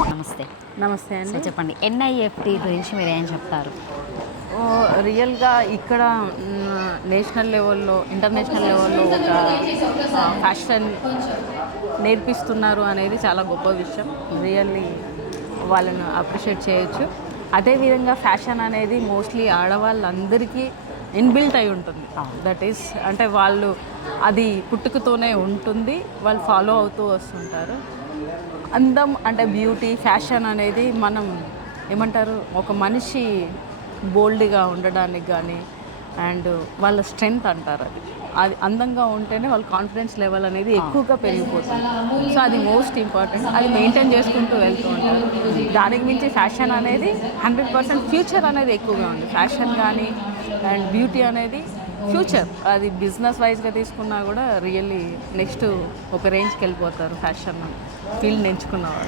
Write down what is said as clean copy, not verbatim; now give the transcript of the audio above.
ఉన్నాము. నమస్తే. నమస్తే అండి. చెప్పండి, ఎన్ఐఎఫ్టి గురించి మీరు ఏం చెప్తారు? రియల్గా ఇక్కడ నేషనల్ లెవెల్లో, ఇంటర్నేషనల్ లెవెల్లో ఒక ఫ్యాషన్ నేర్పిస్తున్నారు అనేది చాలా గొప్ప విషయం. రియల్లీ వాళ్ళను అప్రిషియేట్ చేయొచ్చు. అదేవిధంగా ఫ్యాషన్ అనేది మోస్ట్లీ ఆడవాళ్ళందరికీ ఇన్బిల్ట్ అయి ఉంటుంది. దట్ ఈస్ అంటే వాళ్ళు అది పుట్టుకతోనే ఉంటుంది, వాళ్ళు ఫాలో అవుతూ వస్తుంటారు. అందం అంటే బ్యూటీ, ఫ్యాషన్ అనేది మనం ఏమంటారు, ఒక మనిషి బోల్డ్గా ఉండడానికి కానీ అండ్ వాళ్ళ స్ట్రెంగ్త్ అంటారు. అది అందంగా ఉంటేనే వాళ్ళ కాన్ఫిడెన్స్ లెవెల్ అనేది ఎక్కువగా పెరిగిపోతుంది. సో అది మోస్ట్ ఇంపార్టెంట్. అది మెయింటైన్ చేసుకుంటూ వెళ్తూ ఉంటారు. దానికి మించి ఫ్యాషన్ అనేది 100% ఫ్యూచర్ అనేది ఎక్కువగా ఉంది. ఫ్యాషన్ కానీ అండ్ బ్యూటీ అనేది ఫ్యూచర్. అది బిజినెస్ వైజ్గా తీసుకున్నా కూడా రియల్లీ నెక్స్ట్ ఒక రేంజ్కి వెళ్ళిపోతారు ఫ్యాషన్ ఫీల్డ్ ఎంచుకున్న వాళ్ళు.